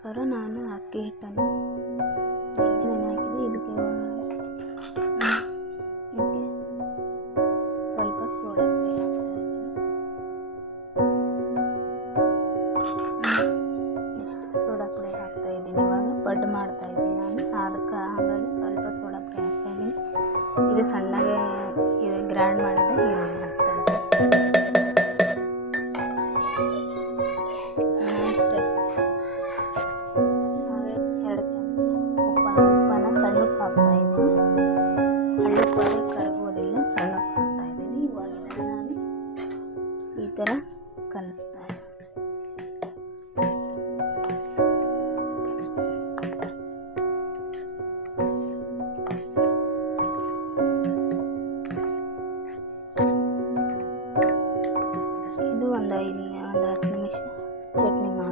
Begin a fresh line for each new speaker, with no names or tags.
ಅದಕ್ಕೋಸ್ಕರ ನಾನು ಅಕ್ಕಿ ಹಿಟ್ಟನ್ನು ನೆನೆ ಹಾಕಿದೆ ಇದಕ್ಕೆ ಇದಕ್ಕೆ ಸ್ವಲ್ಪ ಸೋಡಾ ಇಷ್ಟು ಸೋಡಾ ಪುಡಿ ಹಾಕ್ತಾ ಇದ್ದೀನಿ ಇವಾಗ. ಪಡ್ ಮಾಡ್ತಾ ಇದ್ದೀನಿ ನಾನು. ಅದಕ್ಕೆ ಆಮೇಲೆ ಸ್ವಲ್ಪ ಸೋಡಾ ಪುಡಿ ಹಾಕ್ತಾ ಇದ್ದೀನಿ. ಇದು ಸಣ್ಣಗೆ, ಇದು ಗ್ರ್ಯಾಂಡ್ ಮಾಡಿದೆ ಈರುಳ್ಳಿ. ಒಳಗೆ ಕರಗೋದಿಲ್ಲ ಸಣ್ಣ ಕೊಡ್ತಾ ಇದ್ದೀನಿ. ಇವಾಗ ನಾನು ಈ ಥರ ಕಲಿಸ್ತಾ ಇದು. ಒಂದು ಐದು ಒಂದು ಹತ್ತು ನಿಮಿಷ ಚಟ್ನಿ ಮಾಡಿ.